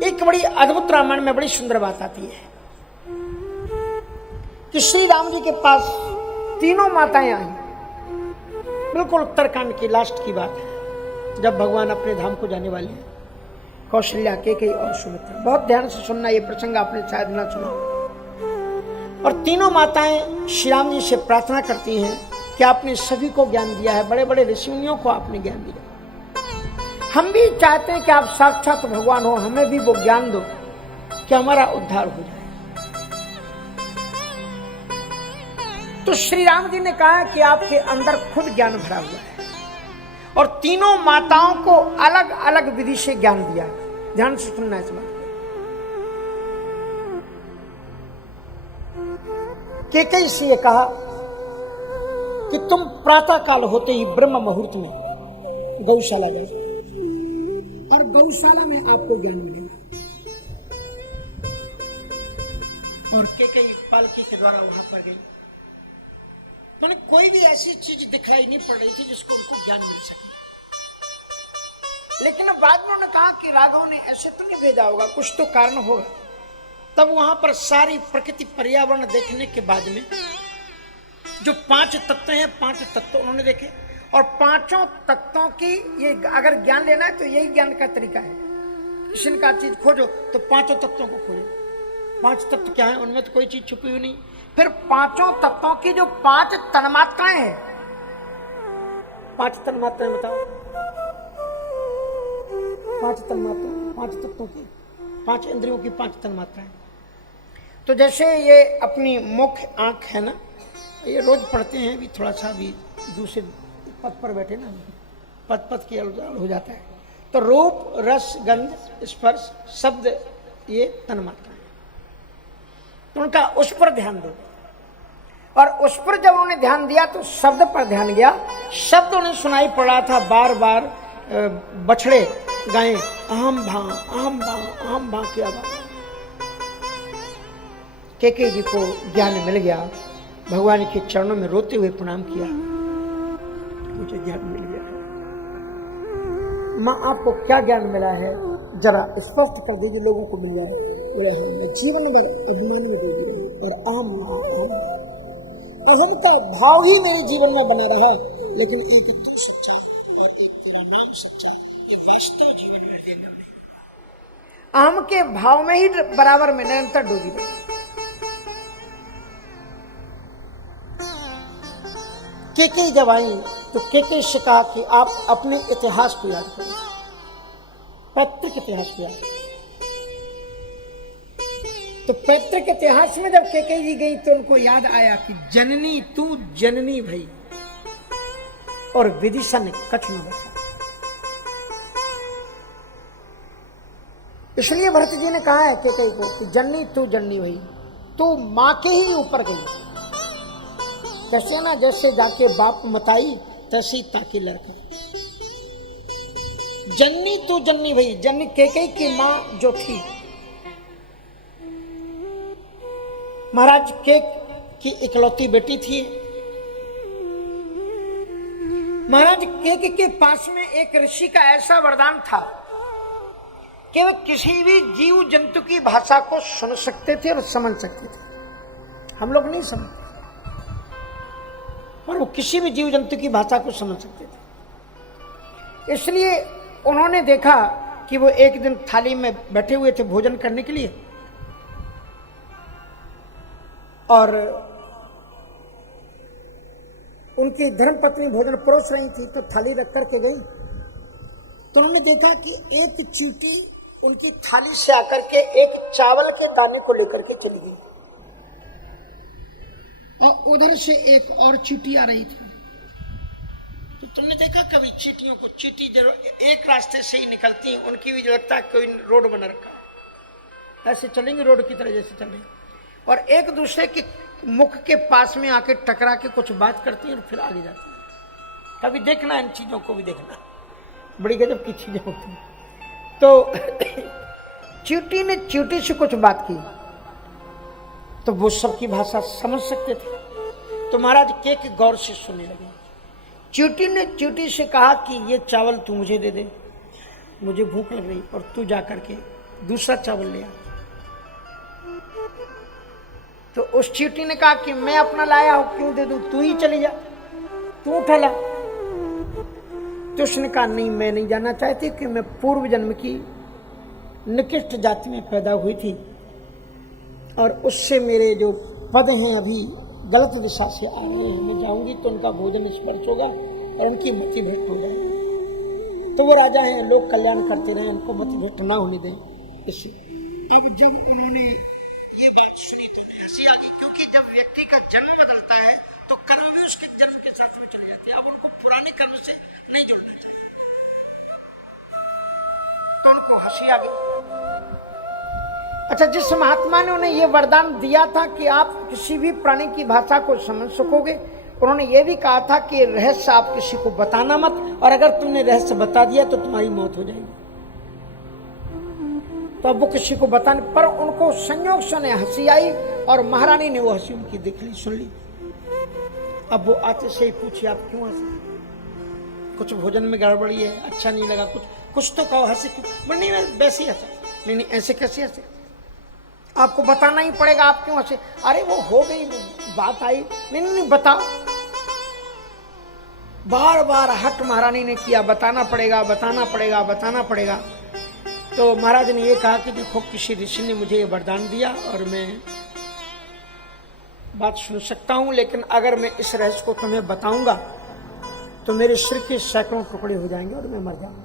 एक बड़ी अद्भुत रामायण में बड़ी सुंदर बात आती है कि श्री राम जी के पास तीनों माताएं आई। बिल्कुल उत्तरकांड की लास्ट की बात है, जब भगवान अपने धाम को जाने वाले हैं। कौशल्या, केकई और सुमित्रा। बहुत ध्यान से सुनना, ये प्रसंग आपने शायद ना सुना। और तीनों माताएं श्री राम जी से प्रार्थना करती हैं कि आपने सभी को ज्ञान दिया है, बड़े बड़े ऋषिमुनियों को आपने ज्ञान दिया, हम भी चाहते हैं कि आप साक्षात भगवान हो, हमें भी वो ज्ञान दो कि हमारा उद्धार हो जाए। तो श्री राम जी ने कहा कि आपके अंदर खुद ज्ञान भरा हुआ है, और तीनों माताओं को अलग अलग विधि से ज्ञान दिया। ध्यान से सुनना इस बात। केकई से ये कहा कि तुम प्रातः काल होते ही ब्रह्म मुहूर्त में गौशाला जाओ, और गौशाला में आपको ज्ञान मिलेगा। और केकई पालकी के द्वारा वहां पर गई। मैंने कोई भी ऐसी चीज दिखाई नहीं पड़ रही थी जिसको उनको ज्ञान मिल सके। लेकिन अब बाद में उन्होंने कहा कि राघव ने ऐसे तो नहीं भेजा होगा, कुछ तो कारण होगा। तब वहां पर सारी प्रकृति पर्यावरण देखने के बाद में जो 5 तत्व हैं, 5 तत्व उन्होंने देखे, और 5 तत्वों की ये अगर ज्ञान लेना है तो यही ज्ञान का तरीका है। किसी का चीज खोजो तो 5 तत्वों को खोजो। 5 तत्व क्या है? उनमें तो कोई चीज छुपी हुई नहीं। फिर 5 तत्वों की जो 5 तन्मात्राएं हैं, 5 तन्मात्राएं बताओ। 5 तन्मात्राएं, 5 तत्वों की, 5 इंद्रियों की 5 तन्मात्राएं। तो जैसे ये अपनी मुख आंख है ना, ये रोज पढ़ते हैं, भी थोड़ा सा भी दूसरे पद पर बैठे ना, पद की हो जाता है। तो रूप, रस, गंध, स्पर्श, शब्द, ये तन्मात्राएं। तो उनका उस पर ध्यान दो, और उस पर जब उन्होंने ध्यान दिया तो शब्द पर ध्यान गया। शब्द उन्हें सुनाई पड़ रहा था बार बार, बछड़े गाएं अहम भां अहम भां अहम भां की आवाज। केकई जी को ज्ञान मिल गया, भगवान के चरणों में रोते हुए प्रणाम किया, मुझे ज्ञान मिल गया। माँ आपको क्या ज्ञान मिला है, जरा स्पष्ट कर दीजिए, लोगों को मिल जाए। बोले हम जीवन भर अभिमान में डूबी रही, और अहम का भाव ही मेरे जीवन में बना रहा। लेकिन एक तू सच्चा और एक तेरा नाम सच्चा, ये वास्तव जीवन में देने वाले। अहम के भाव में ही बराबर में निरंतर डूबी रही। केकई जब आई तो केकई से कहा कि आप अपने इतिहास को याद करें, पैतृक इतिहास को याद करें। तो पैतृक इतिहास में जब केकई जी गई तो उनको याद आया कि जननी तू जननी भई, और विदिशा ने कछ न बचा। इसलिए भरत जी ने कहा है केकई को कि जननी तू जननी भई, तू मां के ही ऊपर गई। कैसे ना, जैसे जाके बाप मताई तैसी ताकि लड़का। जननी तू जननी भई, जननी केकई की मां जो थी, महाराज केक की इकलौती बेटी थी। महाराज केक के पास में एक ऋषि का ऐसा वरदान था कि वे किसी भी जीव जंतु की भाषा को सुन सकते थे और समझ सकते थे। हम लोग नहीं समझते, पर वो किसी भी जीव जंतु की भाषा को समझ सकते थे। इसलिए उन्होंने देखा कि वो एक दिन थाली में बैठे हुए थे भोजन करने के लिए, और उनकी धर्मपत्नी भोजन परोस रही थी, तो थाली रख करके गई। तो उन्होंने देखा कि एक चींटी उनकी थाली से आकर के एक चावल के दाने को लेकर के चली गई, और उधर से एक और चींटी आ रही थी। तो तुमने देखा कभी चींटियों को? चींटी जरूर एक रास्ते से ही निकलती हैं, उनकी भी जो लगता है कोई रोड बना रखा, ऐसे चलेंगे रोड की तरह जैसे चल रहे, और एक दूसरे के मुख के पास में आके टकरा के कुछ बात करती हैं और फिर आगे जाती हैं। कभी देखना, इन चीजों को भी देखना, बड़ी गजब की चीजें होती हैं। तो चींटी ने चींटी से कुछ बात की तो वो सबकी भाषा समझ सकते थे। तो महाराज केक गौर से सुनने लगे। चींटी ने चींटी से कहा कि ये चावल तू मुझे दे दे, मुझे भूख लग रही, और तू जा करके दूसरा चावल ले आ। तो उस चींटी ने कहा कि मैं अपना लाया हूं, क्यों दे दूं, तू ही चली जा, तू उठा ला। तो उसने कहा नहीं, मैं नहीं जाना चाहती कि मैं पूर्व जन्म की निकृष्ट जाति में पैदा हुई थी और उससे मेरे जो पद हैं अभी गलत दिशा से आ रहे हैं, मैं जाऊंगी तो उनका भोजन स्पर्श होगा और उनकी मति भ्रष्ट हो जाएगी। तो वो राजा हैं, लोग कल्याण करते रहे, उनको मति भ्रष्ट ना होने दें। इससे अब जब उन्होंने ये बात सुनी तो हंसी आ गई, क्योंकि जब व्यक्ति का जन्म बदलता है तो कर्म भी उसके जन्म के साथ में चले जाते हैं। अब उनको पुराने कर्म से नहीं जुड़ना चाहिए, तो उनको हंसी आ गई। अच्छा, जिस महात्मा ने उन्हें यह वरदान दिया था कि आप किसी भी प्राणी की भाषा को समझ सकोगे, उन्होंने यह भी कहा था कि रहस्य आप किसी को बताना मत, और अगर तुमने रहस्य बता दिया तो तुम्हारी मौत हो जाएगी। तो अब वो किसी को बताने पर उनको संयोग से हंसी आई और महारानी ने वो हंसी उनकी देख ली, सुन ली। अब वो आते से ही पूछी, आप क्यों हंसे, कुछ भोजन में गड़बड़ी है, अच्छा नहीं लगा, कुछ तो कहो, हंसे क्यों? नहीं, मैं वैसे ही हंसा। नहीं, ऐसे कैसे हंसे, आपको बताना ही पड़ेगा, आप क्यों हंसे? अरे वो हो गई बात आई। नहीं बताओ। बार बार हट महारानी ने किया, बताना पड़ेगा, बताना पड़ेगा, बताना पड़ेगा। तो महाराज ने ये कहा कि देखो, किसी ऋषि ने मुझे ये वरदान दिया और मैं बात सुन सकता हूं, लेकिन अगर मैं इस रहस्य को तुम्हें बताऊंगा तो मेरे सिर के सैकड़ों टुकड़े हो जाएंगे और मैं मर जाऊंगा।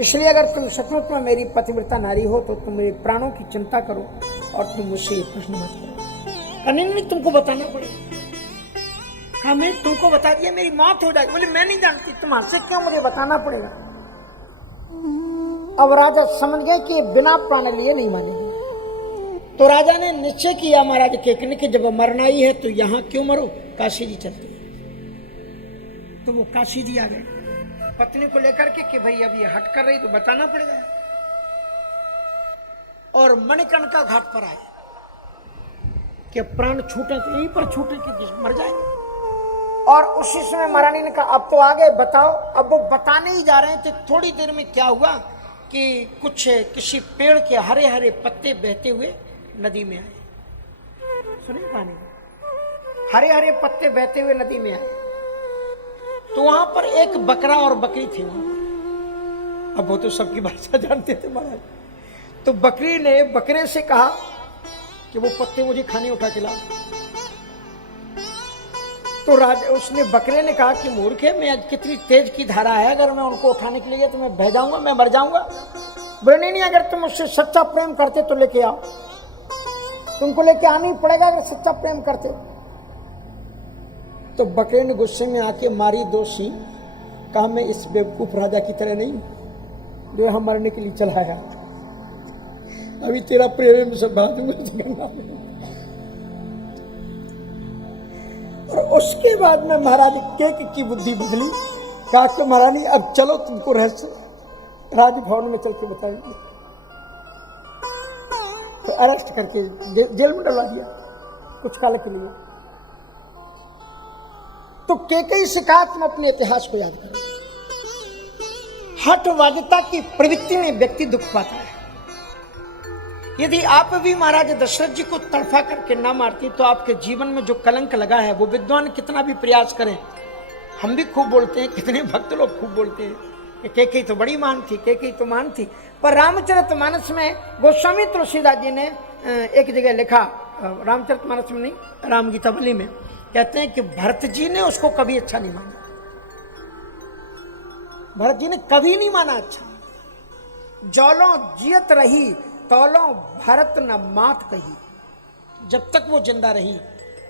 इसलिए अगर तुम सचमुच में मेरी पतिव्रता नारी हो तो तुम मेरे प्राणों की चिंता करो और तुम मुझसे ये प्रश्न मत करो। नहीं, तुमको बताना पड़ेगा। हाँ, मैं तुमको बता दिया मेरी मौत हो जाएगी। बोले मैं नहीं जानती, तुम हंसे क्यों, मुझे बताना पड़ेगा। अब राजा समझ गए कि बिना प्राण लिए नहीं मानेंगे। तो राजा ने निश्चय किया महाराज केकने कि जब मरना ही है तो यहां क्यों मरो, काशी जी चलते। तो वो काशी जी आ गए पत्नी को लेकर के कि भाई अब ये हट कर रही तो बताना पड़ेगा। और मणिकर्णिका घाट पर आए कि प्राण छूटे तो यहीं पर छूटे कि मर जाएंगे। और उसी समय महारानी ने कहा अब तो आ गए, बताओ। अब वो बताने ही जा रहे थे, थोड़ी देर में क्या हुआ कि कुछ किसी पेड़ के हरे हरे पत्ते बहते हुए नदी में आए। सुने पानी, हरे हरे पत्ते बहते हुए नदी में आए। तो वहां पर एक बकरा और बकरी थी वहां पर। अब वो तो सबकी भाषा जानते थे महाराज। तो बकरी ने बकरे से कहा कि वो पत्ते मुझे खाने उठा के ला। तो उसने बकरे ने कहा कि मूर्ख है, मैं कितनी तेज की धारा है, अगर मैं उनको उठाने के लिए गया तो मैं बह जाऊंगा, मैं मर जाऊंगा। बोले नहीं, अगर तुम उससे सच्चा प्रेम करते तो लेके आओ, तुमको लेके आना ही पड़ेगा अगर सच्चा प्रेम करते। तो बकरे ने गुस्से में आके मारी 2 सींग। कहा मैं इस बेवकूफ राजा की तरह नहीं जो हम मरने के लिए चला है, अभी तेरा प्रेम से बात दूंगा। और उसके बाद में महाराज केक की बुद्धि बदली। कहा कि महारानी अब चलो, तुमको रहस्य राजभवन में चल के बताएंगे। तो अरेस्ट करके जेल में डलवा दिया कुछ काल के लिए। तो केकई से कहा तुम अपने इतिहास को याद करो। हठवादिता की प्रवृत्ति में व्यक्ति दुख पाता है। यदि आप भी महाराज दशरथ जी को तड़फा करके ना मारती तो आपके जीवन में जो कलंक लगा है, वो विद्वान कितना भी प्रयास करें, हम भी खूब बोलते हैं, कितने भक्त लोग खूब बोलते हैं कि केकई तो बड़ी महान थी, केकई तो महान थी। पर रामचरितमानस में गोस्वामी तुलसीदास जी ने एक जगह लिखा, रामचरितमानस में नहीं, राम गीतावली में, कहते हैं कि भरत जी ने उसको कभी अच्छा नहीं माना। भरत जी ने कभी नहीं माना अच्छा। जौलों जियत रही तौलों भरत न मात कही। जब तक वो जिंदा रही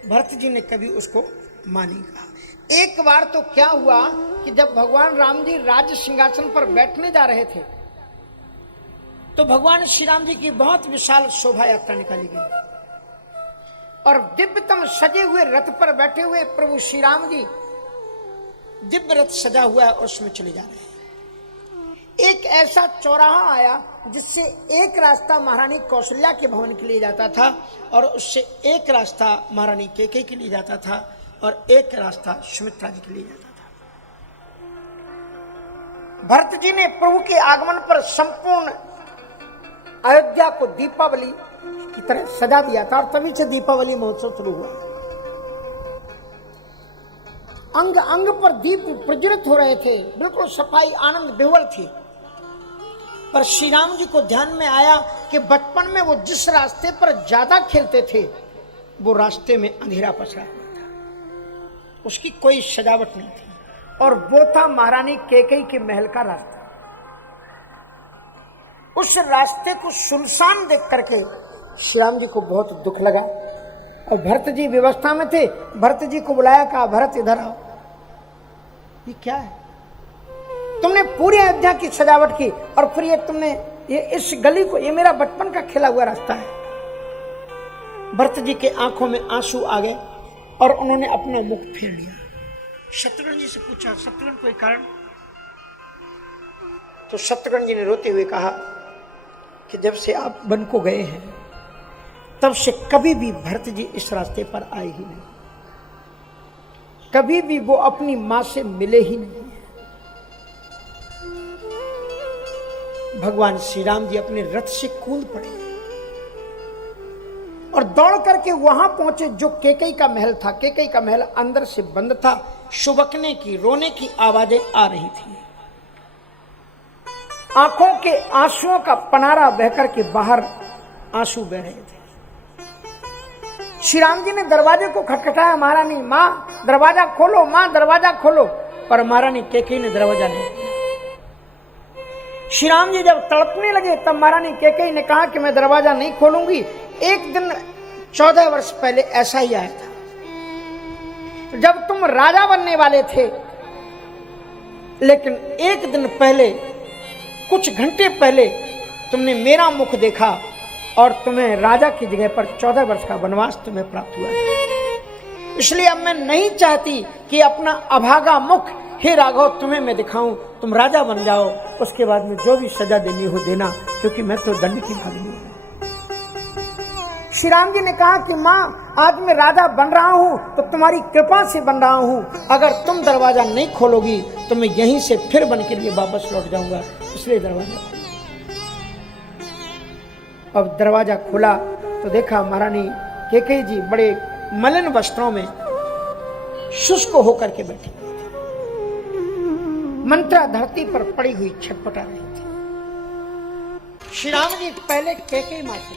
भरत जी ने कभी उसको मानी कहा। एक बार तो क्या हुआ कि जब भगवान राम जी राज सिंहासन पर बैठने जा रहे थे तो भगवान श्री राम जी की बहुत विशाल शोभा यात्रा निकाली गई और दिव्यतम सजे हुए रथ पर बैठे हुए प्रभु श्री राम जी दिव्य रथ सजा हुआ है और उसमें चले जा रहे हैं। एक ऐसा चौराहा आया जिससे एक रास्ता महारानी कौशल्या के भवन के लिए जाता था और उससे एक रास्ता महारानी केकई के लिए जाता था और एक रास्ता सुमित्रा जी के लिए जाता था। भरत जी ने प्रभु के आगमन पर संपूर्ण अयोध्या को दीपावली की तरह सजा दिया था और तभी से दीपावली महोत्सव शुरू हुआ। अंग अंग पर दीप प्रज्वलित हो रहे थे, बिल्कुल सफाई आनंद विह्वल थी। पर श्री राम जी को ध्यान में आया कि बचपन में वो जिस रास्ते पर ज्यादा खेलते थे वो रास्ते में अंधेरा पसरा हुआ था, उसकी कोई सजावट नहीं थी, और वो था महारानी कैकेयी के महल का रास्ता। उस रास्ते को सुनसान देख करके श्री राम जी को बहुत दुख लगा, और भरत जी व्यवस्था में थे। भरत जी को बुलाया, कहा भरत इधर आओ, ये क्या है? तुमने पूरी अयोध्या की सजावट की और फिर ये तुमने ये इस गली को, ये मेरा बचपन का खेला हुआ रास्ता है। भरत जी के आंखों में आंसू आ गए और उन्होंने अपना मुख फेर लिया। शत्रुघ्न जी से पूछा, शत्रुघ्न कोई कारण? तो शत्रुघ्न जी ने रोते हुए कहा कि जब से आप वन को गए हैं तब से कभी भी भरत जी इस रास्ते पर आए ही नहीं, कभी भी वो अपनी मां से मिले ही नहीं। भगवान श्री राम जी अपने रथ से कूद पड़े और दौड़ करके वहां पहुंचे जो कैकेयी का महल था। कैकेयी का महल अंदर से बंद था, शुबकने की, रोने की आवाजें आ रही थी, आंखों के आंसुओं का पनारा बहकर के बाहर आंसू बह रहे थे। श्री राम जी ने दरवाजे को खटखटाया, महारानी मां दरवाजा खोलो, मां दरवाजा खोलो, पर महारानी कैकेयी ने दरवाजा नहीं खोला। श्री राम जी जब तड़पने लगे तब महारानी कैकेयी ने कहा कि मैं दरवाजा नहीं खोलूंगी। एक दिन 14 वर्ष पहले ऐसा ही आया था जब तुम राजा बनने वाले थे, लेकिन एक दिन पहले, कुछ घंटे पहले तुमने मेरा मुख देखा और तुम्हें राजा की जगह पर 14 वर्ष का वनवास तुम्हें प्राप्त हुआ था। इसलिए अब मैं नहीं चाहती कि अपना अभागा मुख हे राघव तुम्हें मैं दिखाऊं, तुम राजा बन जाओ, उसके बाद में जो भी सजा देनी हो देना, क्योंकि मैं तो दंड की भागी हूं। श्री राम जी ने कहा कि मां आज मैं राजा बन रहा हूं तो तुम्हारी कृपा से बन रहा हूं, अगर तुम दरवाजा नहीं खोलोगी तो मैं यहीं से फिर बन के लिए वापस लौट जाऊंगा, इसलिए दरवाजा खोलो। अब दरवाजा खुला तो देखा महारानी कैकेयी जी बड़े मलिन वस्त्रों में शुष्क होकर के बैठी, मंत्रा धरती पर पड़ी हुई छटपटा रही थी। श्री राम जी पहले कैकेयी मां से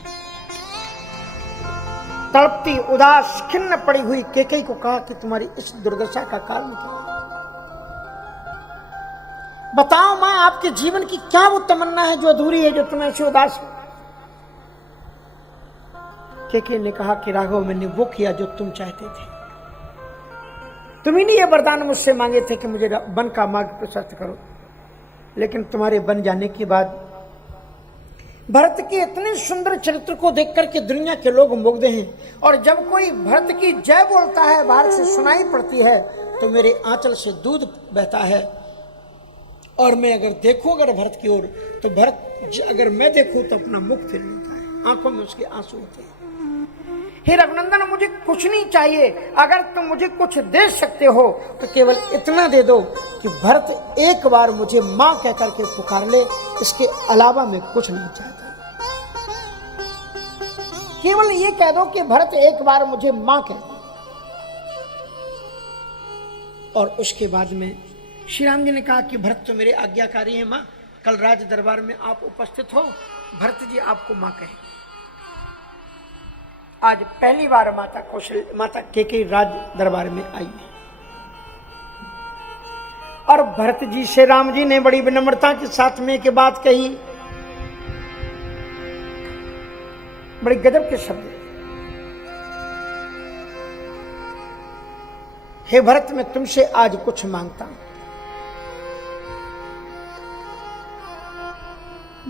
तड़पती, उदास, खिन्न पड़ी हुई कैकेयी को कहा कि तुम्हारी इस दुर्दशा का कारण क्या है? बताओ मां, आपके जीवन की क्या वो तमन्ना है जो अधूरी है, जो तुम्हें ऐसे उदास है? कैकेयी ने कहा कि राघव मैंने वो किया जो तुम चाहते थे, तुम्ही ने ये वरदान मुझसे मांगे थे कि मुझे वन का मार्ग प्रशस्त करो, लेकिन तुम्हारे बन जाने के बाद भरत के इतने सुंदर चरित्र को देख करके दुनिया के लोग मुग्ध हैं, और जब कोई भरत की जय बोलता है, बाहर से सुनाई पड़ती है, तो मेरे आंचल से दूध बहता है, और मैं अगर देखूं अगर भरत की ओर, तो भरत अगर मैं देखूं तो अपना मुख फेर लेता है, आंखों में उसके आंसू होते हैं। हे रघुनंदन, मुझे कुछ नहीं चाहिए, अगर तुम मुझे कुछ दे सकते हो तो केवल इतना दे दो कि भरत एक बार मुझे मां कहकर के पुकार ले, इसके अलावा मैं कुछ नहीं चाहता। केवल ये कह दो कि भरत एक बार मुझे मां कह दो। और उसके बाद में श्री राम जी ने कहा कि भरत तो मेरे आज्ञाकारी हैं मां, कल राज दरबार में आप उपस्थित हो, भरत जी आपको मां कहें। आज पहली बार माता कैकेयी राज दरबार में आई है, और भरत जी से राम जी ने बड़ी विनम्रता के साथ में एक बात कही, बड़ी गजब के शब्द। हे भरत, मैं तुमसे आज कुछ मांगता हूं।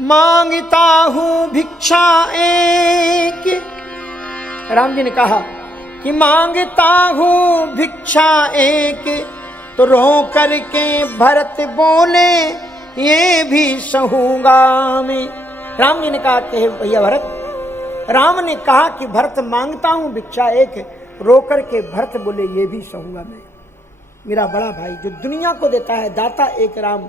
मांगता हूं भिक्षा एक, राम जी ने कहा कि मांगता हूं भिक्षा एक, तो रो करके भरत बोले ये भी सहूंगा मैं। राम जी ने कहा कि भैया भरत, राम ने कहा कि भरत मांगता हूं भिक्षा एक, रो करके भरत बोले ये भी सहूंगा मैं। मेरा बड़ा भाई जो दुनिया को देता है, दाता एक राम,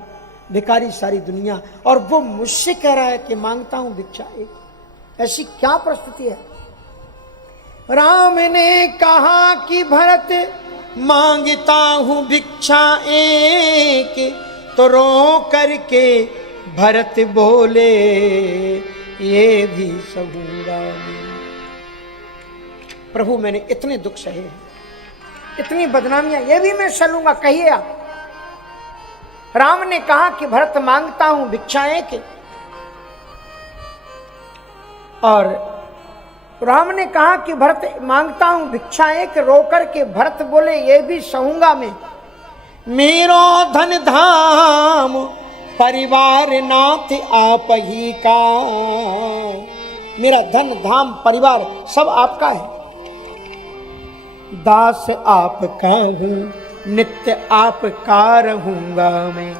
भिखारी सारी दुनिया, और वो मुझसे कह रहा है कि मांगता हूं भिक्षा एक। ऐसी क्या परिस्थिति है। राम ने कहा कि भरत मांगता हूं भिक्षा एक, तो रो करके भरत बोले ये भी सहूंगा मैं। प्रभु मैंने इतने दुख सहे हैं, इतनी बदनामियां, ये भी मैं सहूंगा, कहिए आप। राम ने कहा कि भरत मांगता हूं भिक्षा एक, और राम ने कहा कि भरत मांगता हूं भिक्षा एक, रोकर के भरत बोले ये भी सहूंगा मैं। मेरो धन धाम परिवार नाथ आप ही का, मेरा धन धाम परिवार सब आपका है। दास आपका हूं नित्य आपका रहूंगा मैं,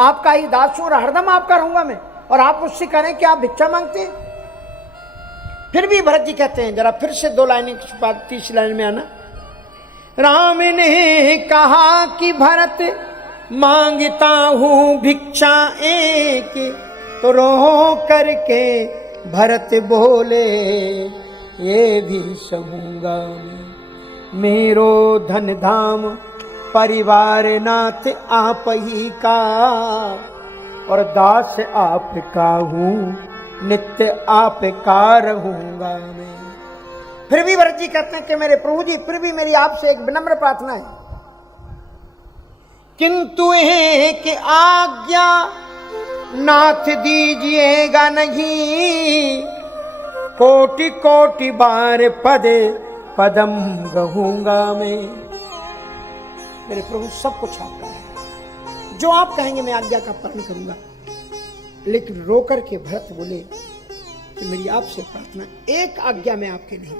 आपका ही दास हूं और हरदम आपका रहूंगा मैं। और आप मुझसे कह रहे हैं कि आप भिक्षा मांगते हैं। फिर भी भरत जी कहते हैं, जरा फिर से 2 लाइनें के बाद 30 लाइन में आना। राम ने कहा कि भरत मांगता हूं भिक्षा एक, तो रो करके भरत बोले ये भी सहूंगा मैं। मेरो धन धाम परिवार नाथ आप ही का, और दास आपका हूं नित्य आपका रहूंगा मैं। फिर भी भरत जी कहते हैं कि मेरे प्रभु जी, फिर भी मेरी आपसे एक विनम्र प्रार्थना है, किंतु एक आज्ञा नाथ दीजिएगा नहीं, कोटि कोटि बार पदे पदम गहूंगा मैं। मेरे प्रभु सब कुछ आपका है, जो आप कहेंगे मैं आज्ञा का पालन करूंगा। लेकिन रोकर के भरत बोले कि मेरी आपसे प्रार्थना, एक आज्ञा मैं आपके नहीं,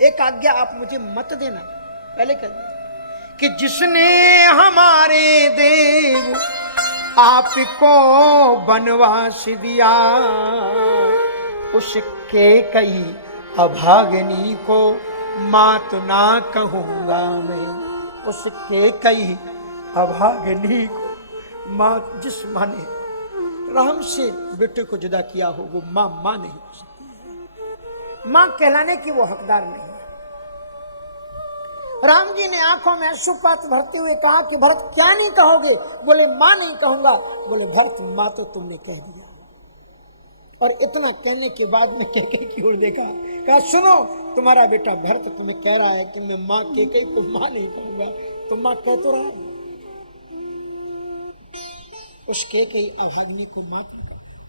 एक आज्ञा आप मुझे मत देना। पहले कह दिया कि जिसने हमारे देव आपको बनवास दिया, उसके कई अभागनी को मात ना कहूंगा मैं। उसके कई अभागनी को मात, जिस माँ ने राम से बेटे को जुदा किया हो वो माँ नहीं हो सकती, माँ कहलाने की वो हकदार नहीं है। राम जी ने आंखों में अश्रुपात भरते हुए कहा कि भरत क्या नहीं कहोगे? बोले मां नहीं कहूंगा। बोले भरत मां तो तुमने कह दिया। और इतना कहने के बाद में कैकेयी की ओर देखा, कहा सुनो तुम्हारा बेटा भरत तुम्हें कह रहा है कि मैं मां कैकेयी को मां नहीं कहूंगा, तो मां कह तो रहा है। उस कैकेयी अभागिनी को मां,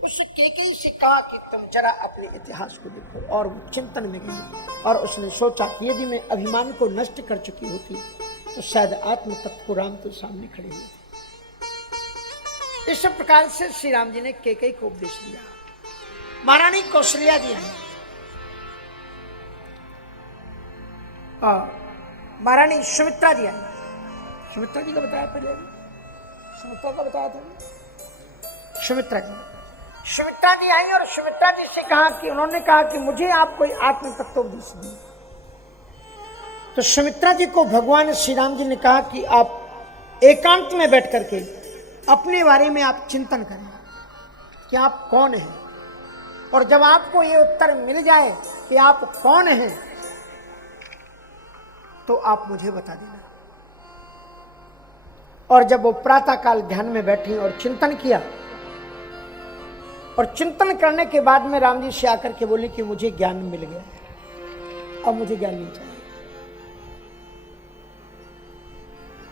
उस कैकेयी से कहा कि तुम जरा अपने इतिहास को देखो। और वो चिंतन में गई और उसने सोचा कि यदि मैं अभिमान को नष्ट कर चुकी होती तो शायद आत्म तत्व को राम तो सामने खड़े हुए थे। इस प्रकार से श्री राम जी ने कैकेयी को उपदेश दिया। महारानी कौशल्या जी आई, महारानी सुमित्रा जी आई। सुमित्रा जी का बताया पहले, सुमित्रा का बताया था। सुमित्रा जी आई और सुमित्रा जी से कहा कि उन्होंने कहा कि मुझे आप कोई आत्म तत्वोपदेश दिए। तो सुमित्रा जी को भगवान श्री राम जी ने कहा कि आप एकांत में बैठ करके अपने बारे में आप चिंतन करें कि आप कौन हैं, और जब आपको ये उत्तर मिल जाए कि आप कौन हैं तो आप मुझे बता देना। और जब वो प्रातः काल ध्यान में बैठी और चिंतन किया, और चिंतन करने के बाद में राम जी से आकर के बोली कि मुझे ज्ञान मिल गया है, अब मुझे ज्ञान नहीं चाहिए।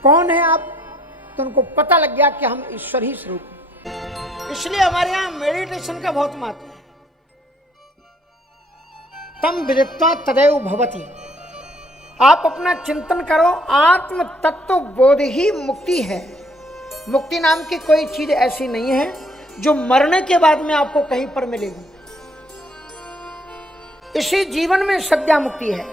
कौन है आप? तो उनको पता लग गया कि हम ईश्वर ही स्वरूप हैं। इसलिए हमारे यहां मेडिटेशन का बहुत महत्व है। तम विदित्वा तदैव भवति, आप अपना चिंतन करो। आत्म तत्व बोध ही मुक्ति है। मुक्ति नाम की कोई चीज ऐसी नहीं है जो मरने के बाद में आपको कहीं पर मिलेगी। इसी जीवन में सद्या मुक्ति है।